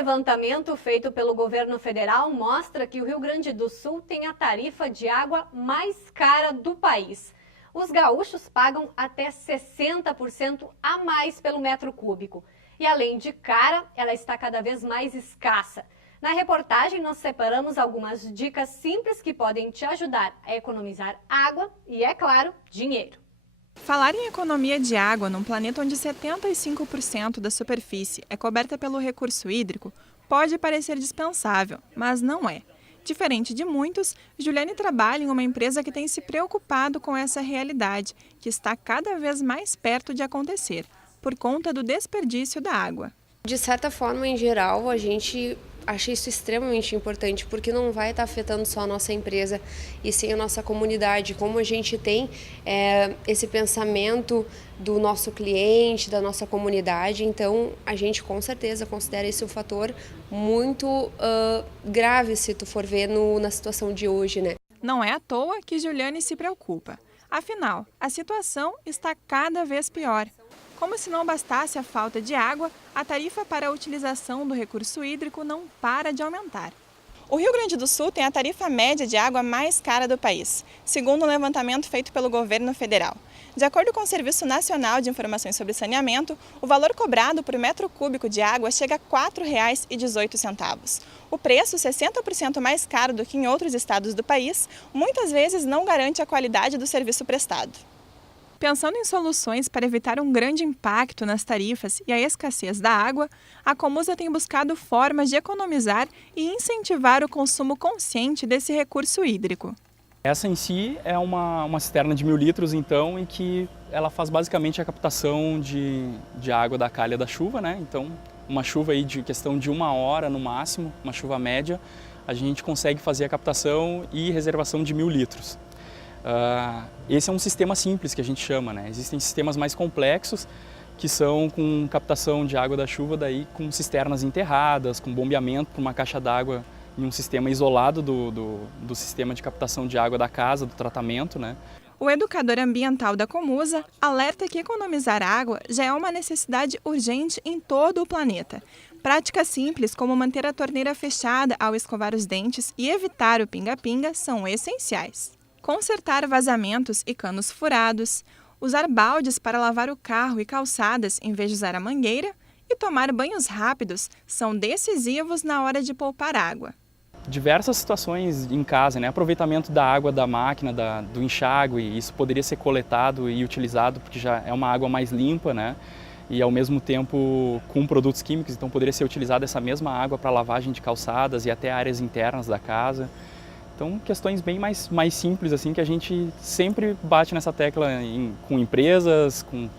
levantamento feito pelo governo federal mostra que o Rio Grande do Sul tem a tarifa de água mais cara do país. Os gaúchos pagam até 60% a mais pelo metro cúbico. E além de cara, ela está cada vez mais escassa. Na reportagem, nós separamos algumas dicas simples que podem te ajudar a economizar água e, é claro, dinheiro. Falar em economia de água num planeta onde 75% da superfície é coberta pelo recurso hídrico pode parecer dispensável, mas não é. Diferente de muitos, Juliane trabalha em uma empresa que tem se preocupado com essa realidade, que está cada vez mais perto de acontecer, por conta do desperdício da água. De certa forma, em geral, a gente acha isso extremamente importante, porque não vai estar afetando só a nossa empresa e sim a nossa comunidade. Como a gente tem esse pensamento do nosso cliente, da nossa comunidade, então a gente com certeza considera isso um fator muito grave se tu for ver na situação de hoje, né? Não é à toa que Juliane se preocupa. Afinal, a situação está cada vez pior. Como se não bastasse a falta de água, a tarifa para a utilização do recurso hídrico não para de aumentar. O Rio Grande do Sul tem a tarifa média de água mais cara do país, segundo um levantamento feito pelo governo federal. De acordo com o Serviço Nacional de Informações sobre Saneamento, o valor cobrado por metro cúbico de água chega a R$ 4,18. O preço, 60% mais caro do que em outros estados do país, muitas vezes não garante a qualidade do serviço prestado. Pensando em soluções para evitar um grande impacto nas tarifas e a escassez da água, a Comusa tem buscado formas de economizar e incentivar o consumo consciente desse recurso hídrico. Essa em si é uma cisterna de 1.000 litros, então, em que ela faz basicamente a captação de água da calha da chuva, né? Então, uma chuva aí de questão de 1 hora no máximo, uma chuva média, a gente consegue fazer a captação e reservação de 1.000 litros. Esse é um sistema simples que a gente chama, né? Existem sistemas mais complexos que são com captação de água da chuva, daí com cisternas enterradas, com bombeamento para uma caixa d'água em um sistema isolado do sistema de captação de água da casa, do tratamento, né? O educador ambiental da Comusa alerta que economizar água já é uma necessidade urgente em todo o planeta. Práticas simples como manter a torneira fechada ao escovar os dentes e evitar o pinga-pinga são essenciais. Consertar vazamentos e canos furados, usar baldes para lavar o carro e calçadas em vez de usar a mangueira e tomar banhos rápidos são decisivos na hora de poupar água. Diversas situações em casa, né? Aproveitamento da água da máquina, do enxágue, isso poderia ser coletado e utilizado porque já é uma água mais limpa, né? E ao mesmo tempo com produtos químicos, então poderia ser utilizada essa mesma água para lavagem de calçadas e até áreas internas da casa. Então, questões bem mais simples, assim, que a gente sempre bate nessa tecla com empresas, com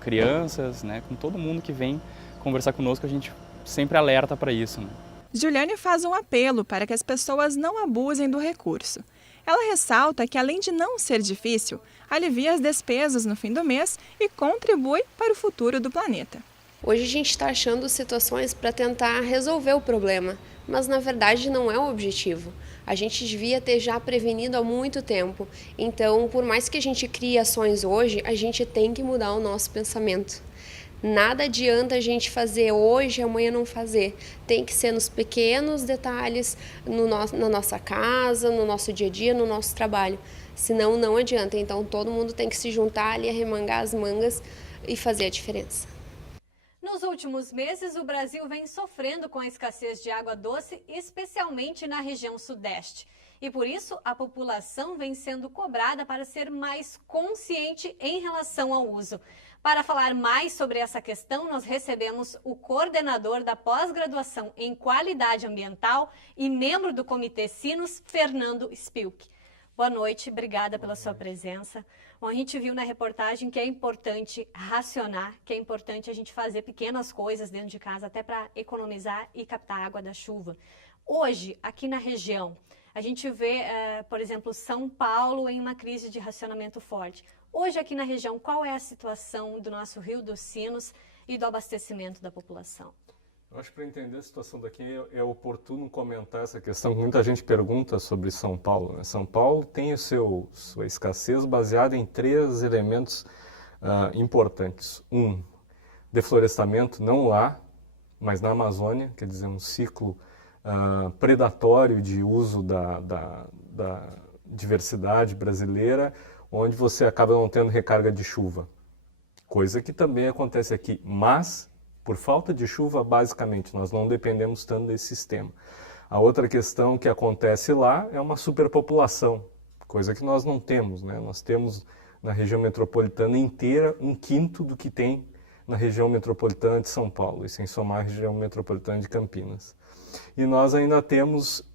crianças, né? Com todo mundo que vem conversar conosco, a gente sempre alerta para isso, né? Juliane faz um apelo para que as pessoas não abusem do recurso. Ela ressalta que, além de não ser difícil, alivia as despesas no fim do mês e contribui para o futuro do planeta. Hoje a gente está achando situações para tentar resolver o problema, mas na verdade não é o objetivo. A gente devia ter já prevenido há muito tempo. Então, por mais que a gente crie ações hoje, a gente tem que mudar o nosso pensamento. Nada adianta a gente fazer hoje e amanhã não fazer. Tem que ser nos pequenos detalhes, na nossa casa, no nosso dia a dia, no nosso trabalho. Senão não adianta. Então todo mundo tem que se juntar ali, arremangar as mangas e fazer a diferença. Nos últimos meses, o Brasil vem sofrendo com a escassez de água doce, especialmente na região sudeste. E por isso, a população vem sendo cobrada para ser mais consciente em relação ao uso. Para falar mais sobre essa questão, nós recebemos o coordenador da pós-graduação em qualidade ambiental e membro do Comitê Sinos, Fernando Spilk. Boa noite, obrigada pela sua presença. Bom, a gente viu na reportagem que é importante racionar, que é importante a gente fazer pequenas coisas dentro de casa, até para economizar e captar água da chuva. Hoje, aqui na região, a gente vê, por exemplo, São Paulo em uma crise de racionamento forte. Hoje, aqui na região, qual é a situação do nosso Rio dos Sinos e do abastecimento da população? Eu acho que para entender a situação daqui é oportuno comentar essa questão. Muita gente pergunta sobre São Paulo, né? São Paulo tem sua escassez baseada em 3 elementos importantes. 1, deflorestamento não há mas na Amazônia, quer dizer, um ciclo predatório de uso da diversidade brasileira, onde você acaba não tendo recarga de chuva, coisa que também acontece aqui, mas por falta de chuva, basicamente, nós não dependemos tanto desse sistema. A outra questão que acontece lá é uma superpopulação, coisa que nós não temos, né? Nós temos na região metropolitana inteira 1/5 do que tem na região metropolitana de São Paulo, e sem somar a região metropolitana de Campinas. E nós ainda temos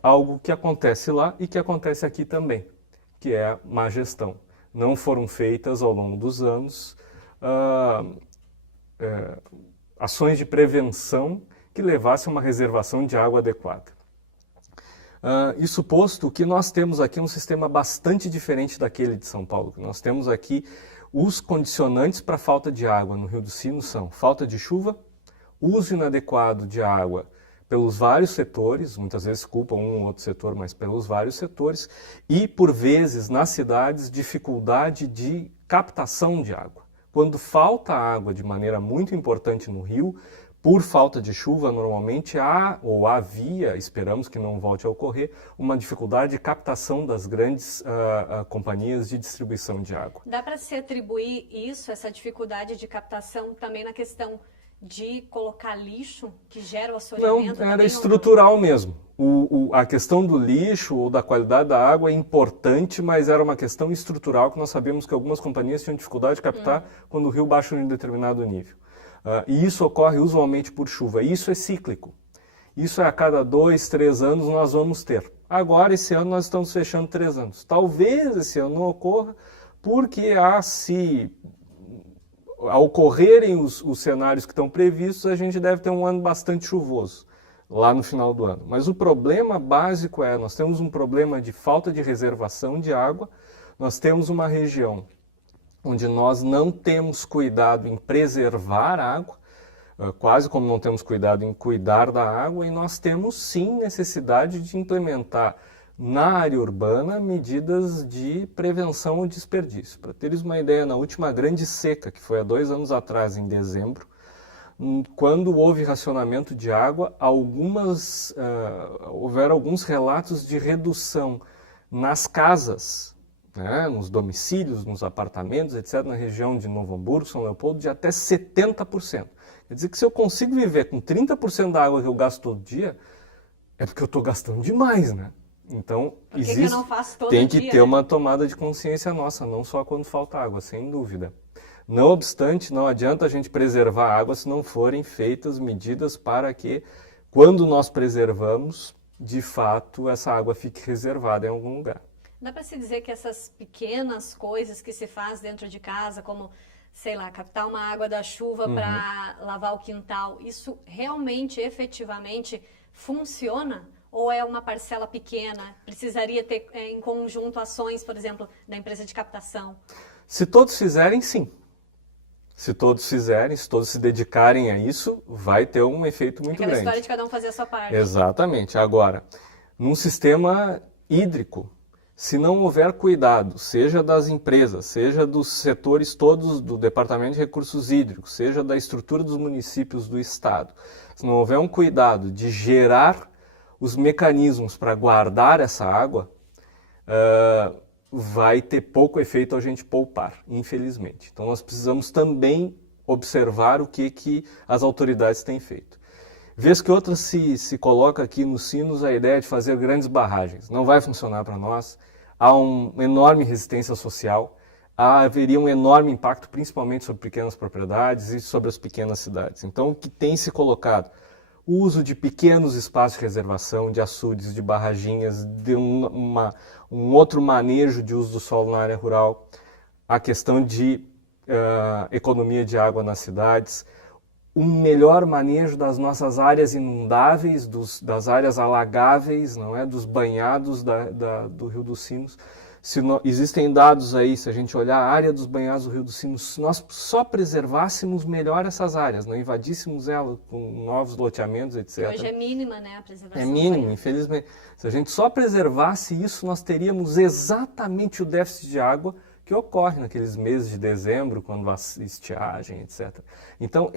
algo que acontece lá e que acontece aqui também, que é a má gestão. Não foram feitas ao longo dos anos ações de prevenção que levassem a uma reservação de água adequada. Isso posto, o que nós temos aqui é um sistema bastante diferente daquele de São Paulo. Nós temos aqui os condicionantes para a falta de água no Rio dos Sinos são falta de chuva, uso inadequado de água pelos vários setores, muitas vezes culpam um ou outro setor, mas pelos vários setores, e por vezes nas cidades dificuldade de captação de água. Quando falta água de maneira muito importante no rio, por falta de chuva, normalmente há, ou havia, esperamos que não volte a ocorrer, uma dificuldade de captação das grandes companhias de distribuição de água. Dá para se atribuir isso, essa dificuldade de captação, também na questão de colocar lixo, que gera o assoreamento? Não, era estrutural mesmo. A questão do lixo ou da qualidade da água é importante, mas era uma questão estrutural que nós sabíamos que algumas companhias tinham dificuldade de captar quando o rio baixa em um determinado nível. E isso ocorre usualmente por chuva. Isso é cíclico. Isso é a cada 2, 3 anos nós vamos ter. Agora, esse ano, nós estamos fechando 3 anos. Talvez esse ano não ocorra, porque ao ocorrerem os cenários que estão previstos, a gente deve ter um ano bastante chuvoso lá no final do ano. Mas o problema básico nós temos um problema de falta de reservação de água, nós temos uma região onde nós não temos cuidado em preservar a água, quase como não temos cuidado em cuidar da água, e nós temos sim necessidade de implementar na área urbana medidas de prevenção ao desperdício. Para teres uma ideia, na última grande seca, que foi há 2 anos atrás, em dezembro, quando houve racionamento de água, houveram alguns relatos de redução nas casas, né, nos domicílios, nos apartamentos, etc., na região de Novo Hamburgo, São Leopoldo, de até 70%. Quer dizer que se eu consigo viver com 30% da água que eu gasto todo dia, é porque eu estou gastando demais, né? Então, tem que ter uma tomada de consciência nossa, não só quando falta água, sem dúvida. Não obstante, não adianta a gente preservar a água se não forem feitas medidas para que, quando nós preservamos, de fato, essa água fique reservada em algum lugar. Dá para se dizer que essas pequenas coisas que se faz dentro de casa, como, sei lá, captar uma água da chuva para lavar o quintal, isso realmente, efetivamente, funciona? Ou é uma parcela pequena? Precisaria ter em conjunto ações, por exemplo, da empresa de captação? Se todos fizerem, sim. Se todos fizerem, se todos se dedicarem a isso, vai ter um efeito muito grande. Aquela história de cada um fazer a sua parte. Exatamente. Agora, num sistema hídrico, se não houver cuidado, seja das empresas, seja dos setores todos do Departamento de Recursos Hídricos, seja da estrutura dos municípios do Estado, se não houver um cuidado de gerar os mecanismos para guardar essa água, vai ter pouco efeito a gente poupar, infelizmente. Então nós precisamos também observar o que as autoridades têm feito. Vez que outra se coloca aqui nos Sinos a ideia de fazer grandes barragens. Não vai funcionar para nós. Há uma enorme resistência social, haveria um enorme impacto principalmente sobre pequenas propriedades e sobre as pequenas cidades. Então o que tem se colocado? O uso de pequenos espaços de reservação, de açudes, de barraginhas, de um outro manejo de uso do solo na área rural, a questão de economia de água nas cidades, um melhor manejo das nossas áreas inundáveis, das áreas alagáveis, não é? Dos banhados do Rio dos Sinos. Existem dados aí, se a gente olhar a área dos banhados do Rio dos Sinos, se nós só preservássemos melhor essas áreas, não invadíssemos elas com novos loteamentos, etc. Que hoje é mínima, né, a preservação. É mínimo, infelizmente. Se a gente só preservasse isso, nós teríamos exatamente o déficit de água que ocorre naqueles meses de dezembro, quando há estiagem, etc. Então,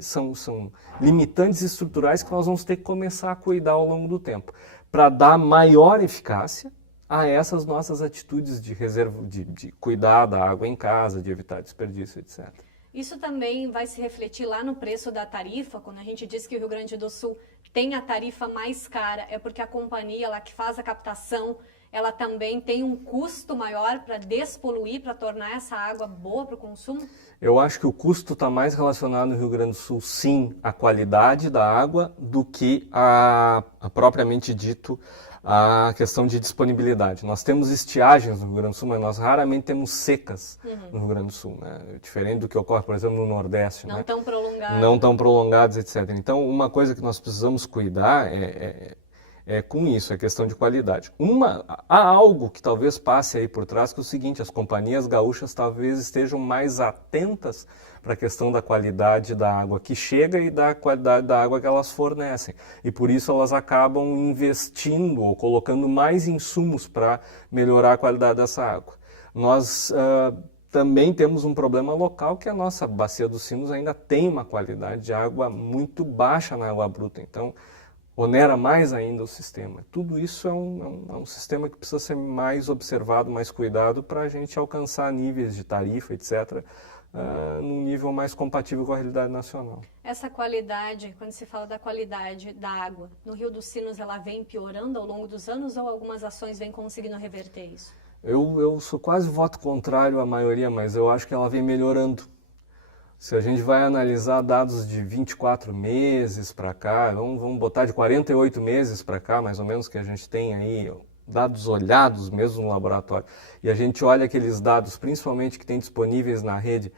são limitantes estruturais que nós vamos ter que começar a cuidar ao longo do tempo, para dar maior eficácia a essas nossas atitudes de reserva, de cuidar da água em casa, de evitar desperdício, etc. Isso também vai se refletir lá no preço da tarifa, quando a gente diz que o Rio Grande do Sul tem a tarifa mais cara, é porque a companhia lá que faz a captação, ela também tem um custo maior para despoluir, para tornar essa água boa para o consumo? Eu acho que o custo está mais relacionado no Rio Grande do Sul, sim, à qualidade da água do que a propriamente dito a questão de disponibilidade. Nós temos estiagens no Rio Grande do Sul, mas nós raramente temos secas no Rio Grande do Sul, né? Diferente do que ocorre, por exemplo, no Nordeste. Não né? tão prolongadas. Não tão prolongadas, etc. Então, uma coisa que nós precisamos cuidar é com isso, é questão de qualidade. Há algo que talvez passe aí por trás, que é o seguinte: as companhias gaúchas talvez estejam mais atentas para a questão da qualidade da água que chega e da qualidade da água que elas fornecem. E por isso elas acabam investindo ou colocando mais insumos para melhorar a qualidade dessa água. Nós também temos um problema local, que a nossa Bacia dos Sinos ainda tem uma qualidade de água muito baixa na água bruta. Então, onera mais ainda o sistema. Tudo isso é um sistema que precisa ser mais observado, mais cuidado, para a gente alcançar níveis de tarifa, etc., num nível mais compatível com a realidade nacional. Essa qualidade, quando se fala da qualidade da água, no Rio dos Sinos ela vem piorando ao longo dos anos ou algumas ações vêm conseguindo reverter isso? Eu sou quase voto contrário à maioria, mas eu acho que ela vem melhorando. Se a gente vai analisar dados de 24 meses para cá, vamos botar de 48 meses para cá, mais ou menos, que a gente tem aí, dados olhados mesmo no laboratório, e a gente olha aqueles dados, principalmente que tem disponíveis na rede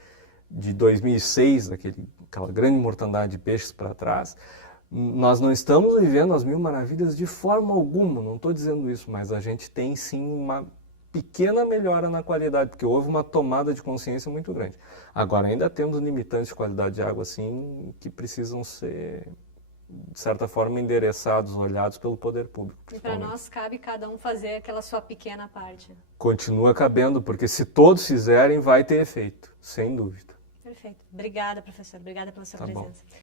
de 2006, aquela grande mortandade de peixes para trás, nós não estamos vivendo as mil maravilhas de forma alguma, não estou dizendo isso, mas a gente tem sim uma pequena melhora na qualidade, porque houve uma tomada de consciência muito grande. Agora, ainda temos limitantes de qualidade de água, assim, que precisam ser, de certa forma, endereçados, olhados pelo poder público. E para nós cabe cada um fazer aquela sua pequena parte. Continua cabendo, porque se todos fizerem, vai ter efeito, sem dúvida. Perfeito. Obrigada, professor. Obrigada pela sua presença. Bom.